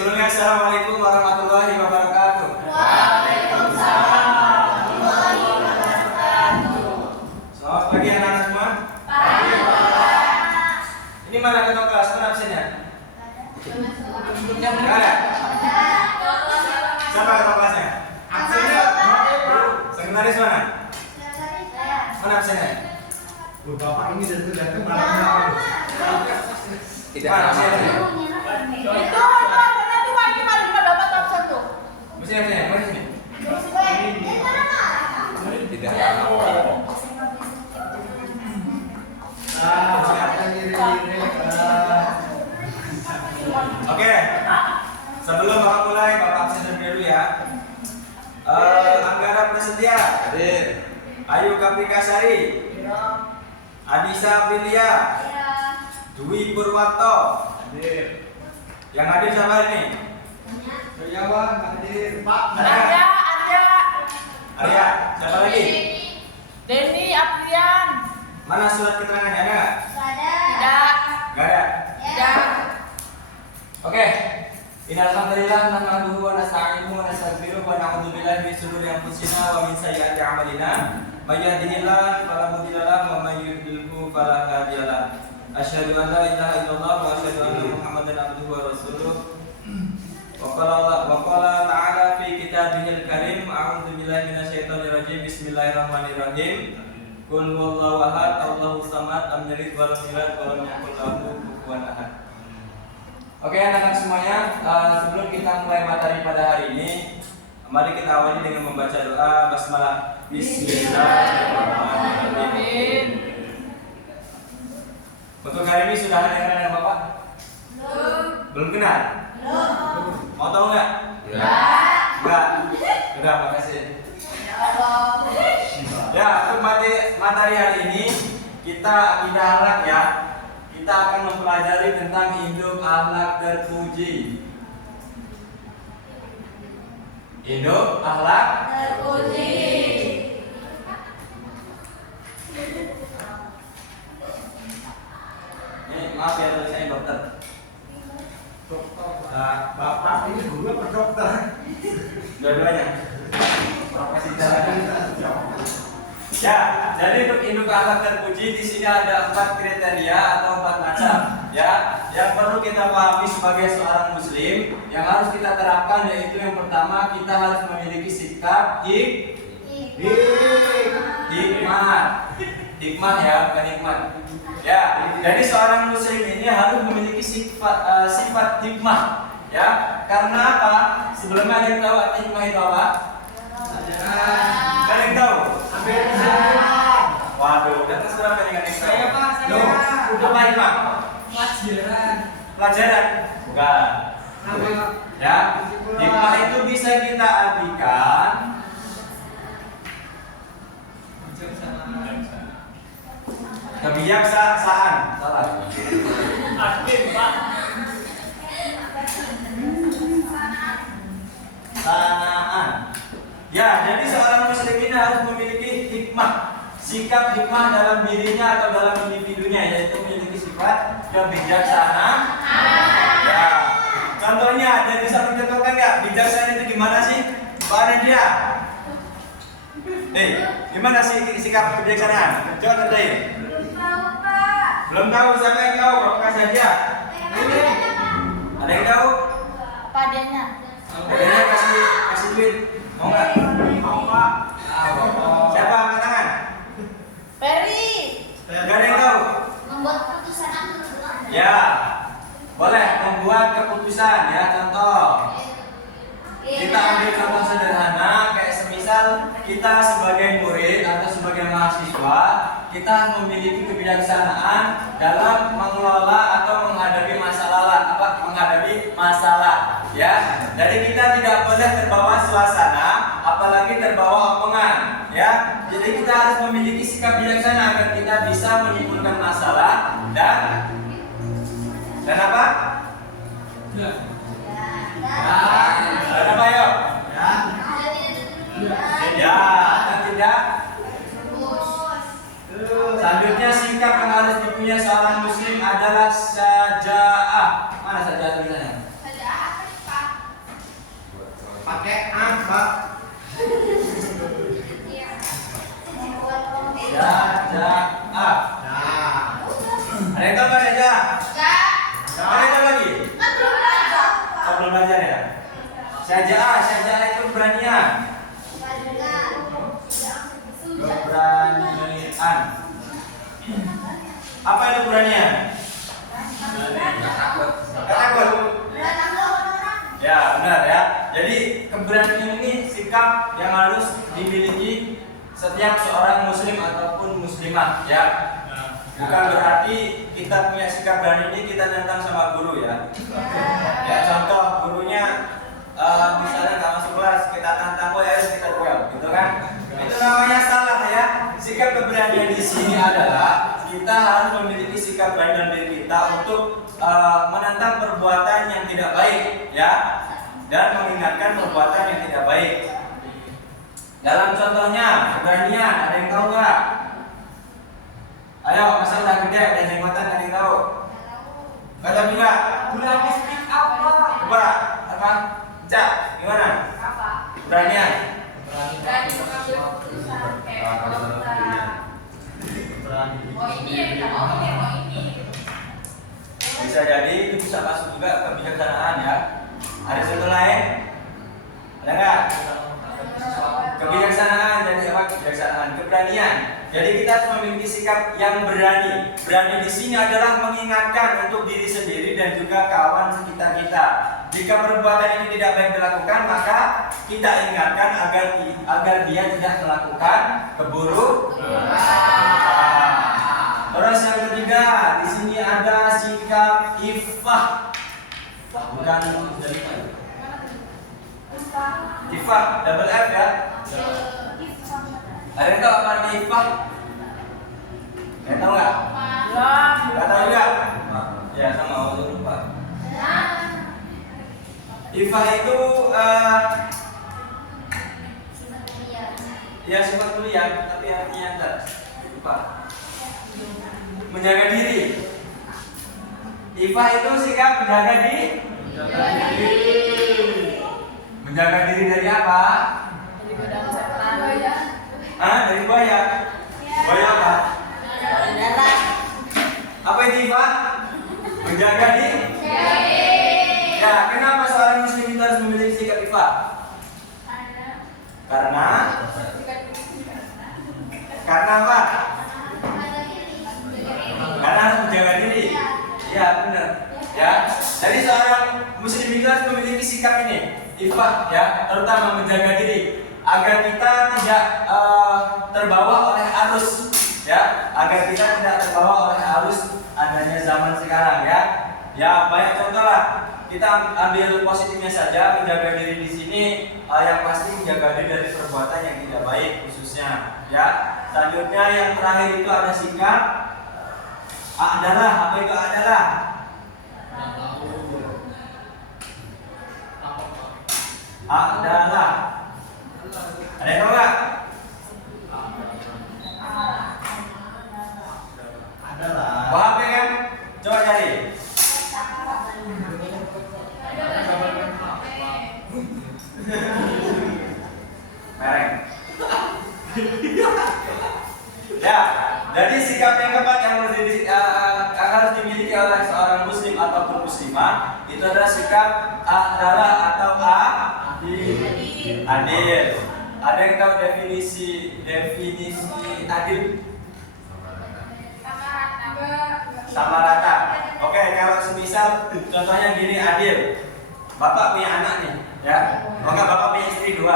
sebelumnya assalamualaikum warahmatullahi wabarakatuh. Waalaikumsalam warahmatullahi wabarakatuh. Selamat pagi anak-anak semua. Pagi, Bapak. Ini mana ketua kelas? Mana absennya? Nggak ada. Siapa ketua kelasnya? Absennya. Sekretaris mana? Mana absennya? Bapak ini datang malam. Tidak ada absennya. Itu benar tuh wajib paling nggak dapat absen tuh. Mesti absennya. Mana sini? Tidak. Oke. Sebelum Bapak mulai, Bapak absen terlebih dahulu ya. Anggara Prasetya hadir. Ayu Kapikasari, Adisa Aprilia, Dwi Purwanto hadir. Yang hadir siapa ini? Setiawan hadir. Pak. Ada. Arya. Siapa lagi? Denny Aprian. Mana surat keterangannya, ada nggak? Tidak. Nggak ada. Tidak. Oke. Innalhamdulillah nahmaduhu wa nasta'inuhu wa nastaghfiruh wa na'udzu billahi min shururi anfusina wa min sayyiati a'malina. May yahdihillahu fala mudilla lahu wa may yudlilhu fala hadiya lahu. Asyhadu an la ilaha illallah wa asyhadu anna Muhammadan abduhu wa rasuluh. Wa qala ta'ala fi kitabihil karim a'udzu billahi minasyaitonir rajim. Bismillahirrahmanirrahim. Qul huwallahu ahad, Allahus samad, lam yalid wa lam yulad wa lam yakul lahu kufuwan ahad. Oke anak-anak semuanya, sebelum kita mulai materi pada hari ini, mari kita awali dengan membaca doa basmalah. Bismillahirrahmanirrahim. Untuk hari ini sudah ada yang kenal dengan Bapak? Belum kenal? Mau tahu nggak? Enggak. Udah, makasih. Ya, untuk materi hari ini kita akidah akhlak ya. Kita akan mempelajari tentang induk akhlak terpuji. Induk akhlak Terpuji. Ini maaf ya tulisannya dokter. Nah, Bapak ini dulu apa dokter? Dua-duanya. Profesi jalan. Ya, jadi untuk induk akhlak terpuji di sini ada 4 kriteria atau 4 macam. Ya, yang perlu kita pahami sebagai seorang muslim yang harus kita terapkan yaitu yang pertama kita harus memiliki sikap hikmah ya, bukan hikmat. Ya, jadi seorang muslim ini harus memiliki sifat hikmah. Ya, karena apa? Sebelumnya ada yang tahu arti hikmah itu apa? Ada yang tahu? Waduh, dan terus berapa dengan yang tahu? Loh, apa hikmah? Pelajaran? Bukan. Ya, hikmah itu bisa kita artikan kebijaksanaan. Salah. Sanaan. Ya, jadi seorang muslim ini harus memiliki hikmah, sikap hikmah dalam dirinya atau dalam individunya, yaitu memiliki sifat kebijaksanaan. Ya, contohnya ada yang bisa mencontohkan nggak? Bijaksana itu gimana sih? Pak Nadia. Gimana sih sikap kebijaksanaan? Coba contohin. Belum tahu, siapa yang tahu? Bapak kasih aja. Ada yang tahu? Apa adanya? Adanya kasih duit. Mau nggak? Mau Pak. Siapa angkat tangan? Ferry. Gak ada yang tahu? Membuat keputusan Ya, boleh membuat keputusan ya. Contoh, kita ambil contoh sederhana kayak semisal kita sebagai murid atau sebagai mahasiswa, kita harus memiliki kebijaksanaan dalam mengelola atau menghadapi masalah ya. Jadi kita tidak boleh terbawa suasana, apalagi terbawa omongan ya. Jadi kita harus memiliki sikap bijaksana agar kita bisa menyimpulkan masalah dan apa? Dan apa ya? Ya, dan tidak. Selanjutnya sikap yang harus dipunyai seorang muslim adalah syaja'ah. Mana syaja'ah tulisannya? Pak. Syaja'ah. Nah. Ada yang tahu nggak syaja'ah? Ada yang tahu lagi? Oh, belum belajar ya? Syaja'ah itu keberanian. Keberanian. Apa itu keberanian? Nggak takut. Ya, benar ya. Jadi keberanian ini sikap yang harus dimiliki setiap seorang muslim ataupun muslimah ya. Bukan berarti kita punya sikap berani ini kita nantang sama guru ya. Ya contoh gurunya misalnya nggak masuk kelas kita tantang, oh ya kita duel, gitu kan? Itu namanya salah ya. Sikap keberanian di sini adalah kita harus memiliki sikap berani dalam diri kita untuk menantang perbuatan yang tidak baik ya, dan mengingatkan perbuatan yang tidak baik. Dalam contohnya keberanian, ada yang tahu nggak? Ayo, masa udah gede dan jenggotan, ada yang tahu? Nggak tahu juga? Berani speak up, Pak. Coba, apa? Cak, gimana? Keberanian. Berani mengambil keputusan. Oh ini ya, kita mau ini, mau ini. Bisa jadi itu bisa masuk juga kebijaksanaan ya. Ada contoh lain? Ada nggak? Kebijaksanaan, jadi apa? Kebijaksanaan, keberanian. Jadi kita harus memiliki sikap yang berani. Berani di sini adalah mengingatkan untuk diri sendiri dan juga kawan sekitar kita. Jika perbuatan ini tidak baik dilakukan, maka kita ingatkan agar dia tidak melakukan keburukan. Terus yang ketiga, di sini ada sikap iffah. Bukan dari mana? Iffah, double F ya. Ada yang tahu apa arti iffah? Yang tahu nggak? Nggak tahu juga? Ya sama waktu lupa. Iffah itu ya sifat mulia, tapi artinya enggak. Lupa. Menjaga diri. Iffah itu sikap menjaga diri. Menjaga diri dari apa? Dari godaan setan. Dari buaya. Buaya apa? Apa itu Iffah? Menjaga diri. Ya, kenapa seorang muslim itu harus memiliki sikap iffah? Karena apa? Karena harus menjaga diri. Ya, benar. Ya. Jadi seorang muslim itu harus memiliki sikap ini, iffah ya, terutama menjaga diri agar kita tidak terbawa oleh arus ya, agar kita tidak terbawa oleh arus adanya zaman sekarang ya. Ya, banyak contoh lah. Kita ambil positifnya saja, menjaga diri di sini yang pasti menjaga diri dari perbuatan yang tidak baik khususnya ya. Selanjutnya yang terakhir itu ada sikap adalah, apa itu adalah? Adalah. Ada yang tahu nggak? Adalah. Paham ya kan? Coba cari. Mereng. Ya, jadi sikap yang keempat yang harus dimiliki oleh seorang muslim ataupun muslimah itu adalah sikap adalah atau adil. Ada yang tahu definisi adil? Sama rata. Oke, kalau semisal contohnya gini adil. Bapak punya anak nih, ya. Maka bapak punya istri 2.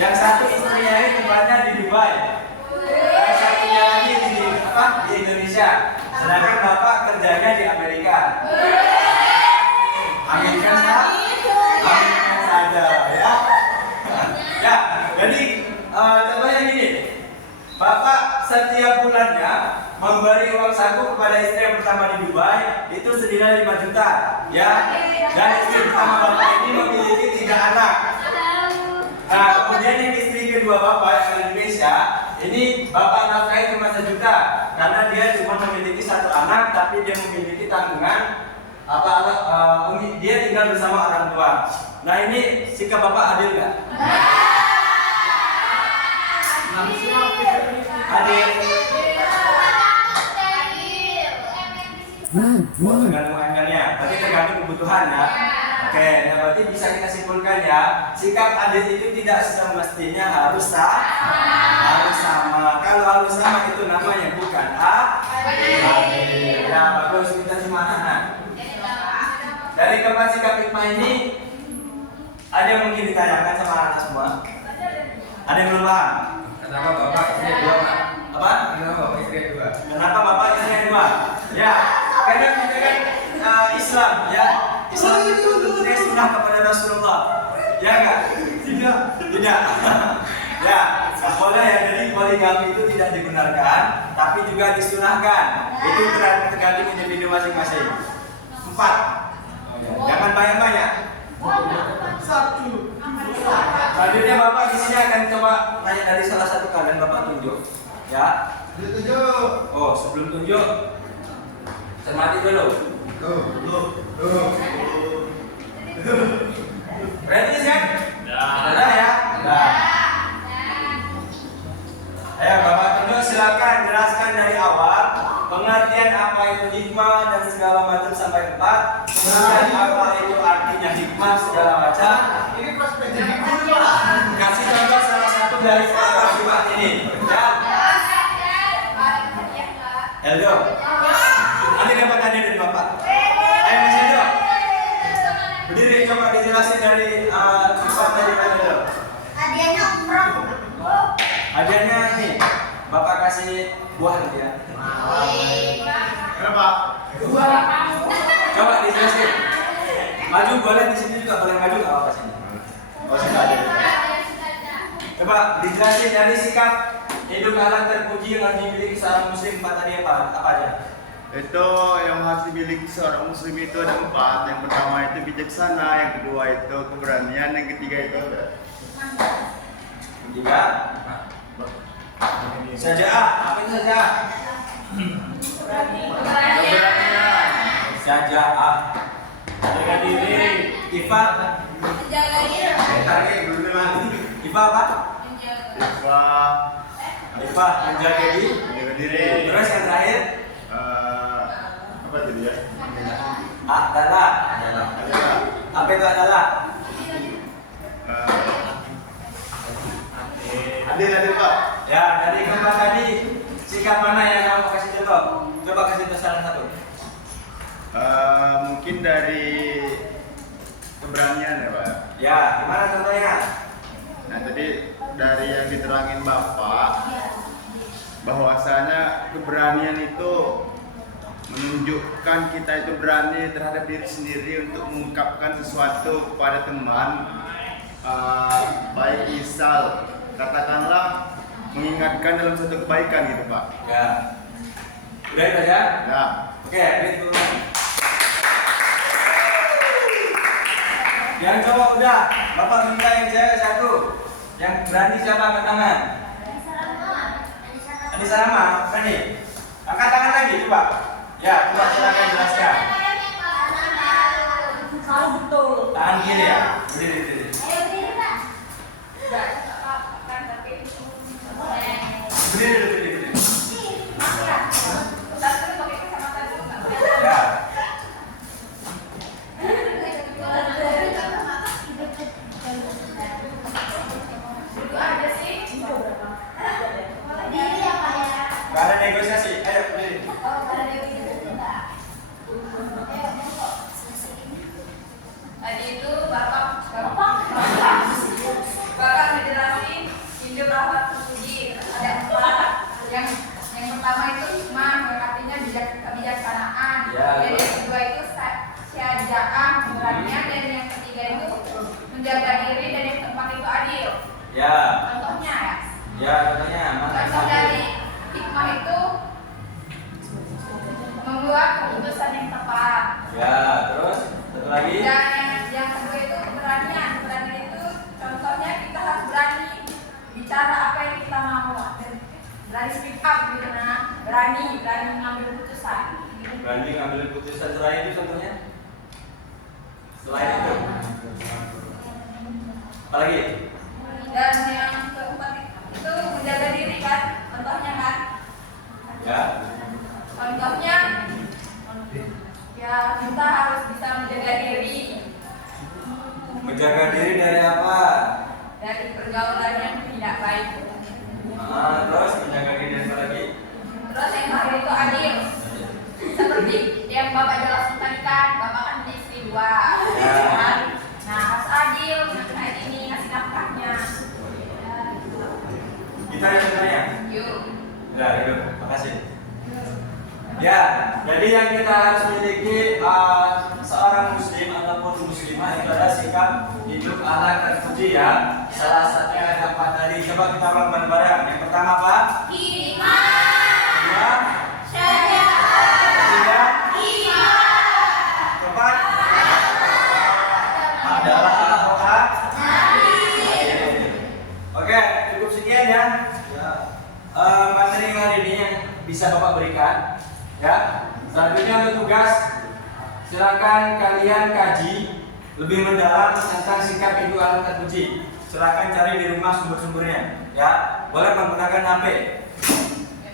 Yang satu istrinya ini tempatnya di Dubai. Yang satunya lagi di Indonesia. Sedangkan bapak kerjanya di Amerika. Amerika saja, ya. Ya, jadi contohnya gini. Bapak setiap bulannya memberi uang saku kepada istri yang pertama di Dubai itu senilai 5 juta, ya. Dan istri pertama bapak ini memiliki 3 anak. Nah, kemudian yang istri kedua bapak yang di Indonesia ini bapak nafkahi cuma 1 juta karena dia cuma memiliki 1 anak, tapi dia memiliki tanggungan dia tinggal bersama orang tua. Nah ini sikap Bapak adil nggak? Adil. Tergantung angelnya, berarti tergantung kebutuhan ya. Oke, nah berarti bisa kita simpulkan ya, sikap adil itu tidak semestinya harus sama. Kalau harus sama itu namanya bukan adil. Ya bagus, kita simak anak. Dari keempat sikap hikmah ini, ada yang mungkin ditanyakan sama anak semua? Ada yang belum paham? Kenapa Bapak istri dua, Pak? Apa? Kenapa Bapak istri dua? Kenapa Bapak istri yang dua? Ya, karena kita kan Islam ya. Islam itu tentunya sunnah kepada Rasulullah. Ya enggak? Tidak. Ya, nah, boleh ya. Jadi poligami itu tidak dibenarkan, tapi juga disunahkan. Itu tergantung individu masing-masing. 4. Jangan banyak-banyak. 1. Selanjutnya Bapak di sini akan coba nanya dari salah satu kalian, Bapak tunjuk. Ya. Tunjuk. Oh, sebelum tunjuk, cermati dulu. Ready kan? Ada ya? Nah. Ayo Bapak tunjuk, silakan jelaskan dari awal pengertian apa itu hikmah dan segala macam sampai 4. Kemudian apa itu artinya hikmah segala macam. Ini prospek jadi guru, Pak. Kasih contoh salah satu dari kalimat ini. Ya. Hello. Ada dapat tanya dari Bapak? Ayo Mas Hendro. Berdiri coba dijelasin dari sifat tadi Mas Hendro. Hadiahnya umroh. Hadiahnya ini Bapak kasih buah nanti ya. Kenapa? Coba dijelasin. Maju boleh di sini juga boleh maju nggak apa-apa sini. Oh sudah ada. Coba dijelasin dari sikap hidup halal terpuji yang harus dimiliki seorang muslim 4 tadi apa aja? Itu yang harus dimiliki seorang muslim itu ada 4. Yang pertama itu bijaksana, yang kedua itu keberanian, yang ketiga itu Juga Saja'ah, apa itu saja'ah? keberanian. Saja'ah. Jaga diri. Ifa. Ifa apa? Ifa menjaga diri. Jaga diri. Terus yang terakhir Apa tadi ya? adalah. Adalah Apa itu adalah? adil Pak. Ya, dari keempat tadi sikap mana yang kamu kasih contoh? Coba kasih contoh salah satu. Mungkin dari keberanian ya Pak. Ya, gimana contohnya? Nah tadi dari yang diterangin Bapak, bahwasanya keberanian itu menunjukkan kita itu berani terhadap diri sendiri untuk mengungkapkan sesuatu kepada teman, baik misal katakanlah mengingatkan dalam satu kebaikan gitu Pak. Ya. Udah itu aja? Ya. Oke, ini dulu. Yang cowok udah, Bapak minta yang cewek satu. Yang berani siapa angkat tangan? Anissa Rama, berani. Angkat tangan lagi coba. Ya, coba silakan jelaskan. Kalau betul. Tangan kiri ya. Berdiri. Berdiri. Ya. Gak ada negosiasi. Ayo berdiri. Tadi itu Bapak menjelaskan hidup rahmat terpuji ada 4. Yang pertama itu hikmah, yang artinya kebijaksanaan. Ya, Dan yang kedua itu syaja'ah, keberanian, dan yang ketiga itu menjaga diri, dan yang keempat itu adil. Ya. Contohnya ya. Ya, contohnya mana? Contoh dari hikmah itu membuat keputusan yang tepat. Ya, terus satu lagi. Dan yang kedua itu keberanian. Keberanian itu contohnya kita harus berani bicara apa yang kita mau. Berani speak up gitu nah. Berani mengambil keputusan. Berani ngambil keputusan. Selain itu contohnya? Selain itu. Apalagi? Dan yang keempat itu menjaga diri kan, contohnya kan. Ya. Contohnya ya kita harus bisa menjaga diri Menjaga diri dari apa? dari pergaulan yang tidak baik. Terus menjaga diri dari apa lagi? Terus yang terakhir itu adil. Seperti yang Bapak jelaskan tadi kan, Bapak kan punya istri 2. Ya. Kan? Nah, harus adil, kayak ini ngasih nafkahnya. Kita yang sebenarnya. Yuk. Udah, itu. Makasih. Ya, jadi yang kita harus miliki seorang muslim ataupun muslimah itu adalah sikap hidup akhlak terpuji ya. Salah satunya ada 4 tadi. Coba kita ulang bareng-bareng. Yang pertama apa? Iman. Dua, tiga, keempat adalah apa? Oke, cukup sekian ya. Materi hari ini yang bisa Bapak berikan. Ya, selanjutnya untuk tugas, silakan kalian kaji lebih mendalam tentang sikap hidup akhlak terpuji. Silakan cari di rumah sumber-sumbernya. Ya, boleh menggunakan HP. Ya,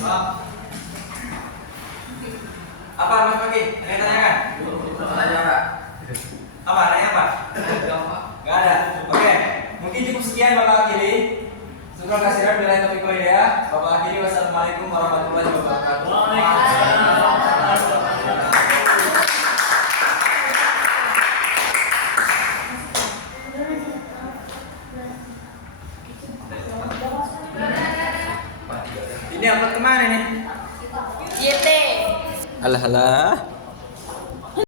Pak. Apa Mas Pagi? Ada yang tanyakan? Tanya Kak. Apa? Nanya apa? Gak ada. Oke, mungkin cukup sekian Bapak Akili. Terima kasih bila topik media. Bapak Akili, wassalamualaikum warahmatullahi wabarakatuh. Ini upload kemana nih? YT. Alah.